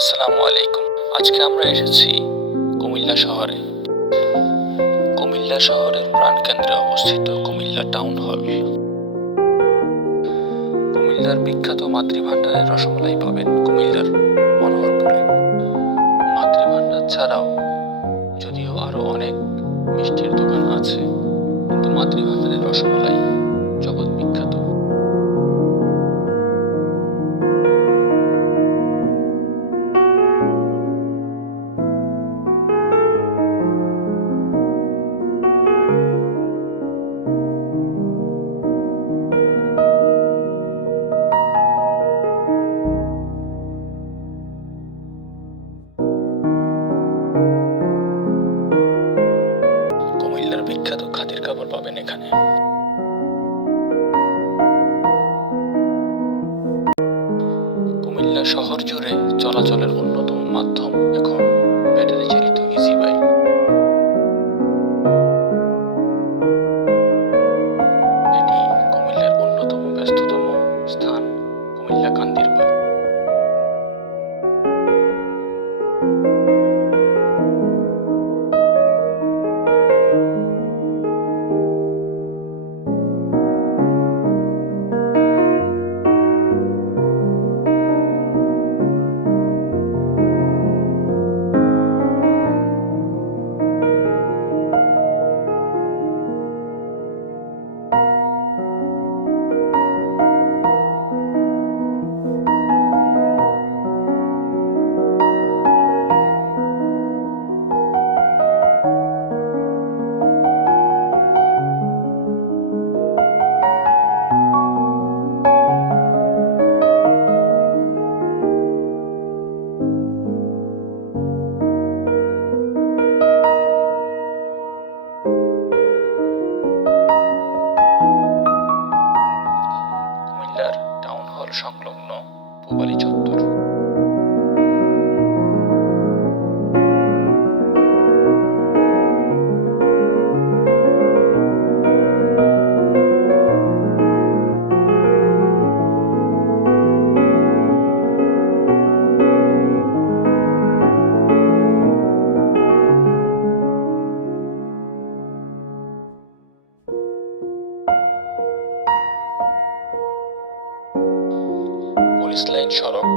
আসসালামু আলাইকুম। আজকে আমরা এসেছি কুমিল্লা শহরে। কুমিল্লা শহরের প্রাণকেন্দ্রে অবস্থিত কুমিল্লা টাউন হল। কুমিল্লার বিখ্যাত মাতৃভাণ্ডারের রসমালাই পাবেন কুমিল্লার মনোহরপুরে। মাতৃভাণ্ডার ছাড়াও যদিও আরও অনেক মিষ্টির দোকান আছে, কিন্তু মাতৃভাণ্ডারের রসমালাই জগৎ বিখ্যাত। পাবেন এখানে। কুমিল্লা শহর জুড়ে চলাচলের অন্যতম মাধ্যম এখন ব্যাটারি কিলোমিটার টাউন হল সংলগ্ন পূবালী চত্বর। পুলিশ লাইন সড়ক